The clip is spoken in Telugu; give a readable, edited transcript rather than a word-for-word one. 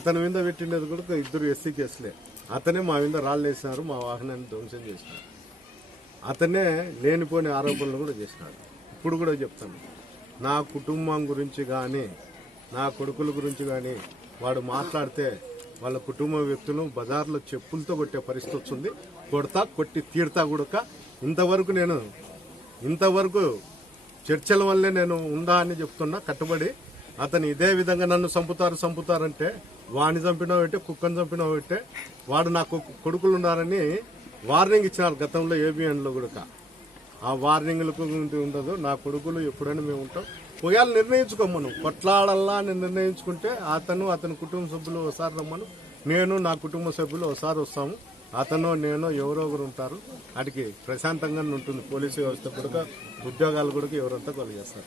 అతని మీద పెట్టినది కూడా ఇద్దరు ఎస్సీ కేసులే. అతనే మా మీద రాళ్ళు వేసినారు, మా వాహనాన్ని ధ్వంసం చేసినారు. అతనే లేనిపోని ఆరోపణలు కూడా చేసినాడు. ఇప్పుడు కూడా చెప్తాను, నా కుటుంబం గురించి కానీ నా కొడుకుల గురించి కానీ వాడు మాట్లాడితే వాళ్ళ కుటుంబ వ్యక్తులు బజార్లో చెప్పులతో కొట్టే పరిస్థితి వస్తుంది. కొట్టి తీరుతా కూడా. ఇంతవరకు చర్చల వల్లే నేను ఉందా అని చెప్తున్నా కట్టుబడి. అతను ఇదే విధంగా నన్ను చంపుతారంటే వాడిని చంపినావంటే కుక్కను చంపినావంటే వాడు నా కొడుకులు ఉన్నారని వార్నింగ్ ఇచ్చినారు గతంలో ఏబిఎన్లో కూడా. ఆ వార్నింగ్లకు ఉండదు. నా కొడుకులు ఎప్పుడైనా మేము ఉంటాం. ఒకవేళ నిర్ణయించుకోం, మనం కొట్లాడల్లా అని నిర్ణయించుకుంటే అతని కుటుంబ సభ్యులు ఒకసారి రమ్మను, నేను నా కుటుంబ సభ్యులు ఒకసారి వస్తాము. అతను నేను ఎవరో ఒకరు ఉంటారు. వాటికి ప్రశాంతంగా ఉంటుంది. పోలీసు వ్యవస్థ కూడా, ఉద్యోగాలు కూడా ఎవరంతా కొలు చేస్తారు.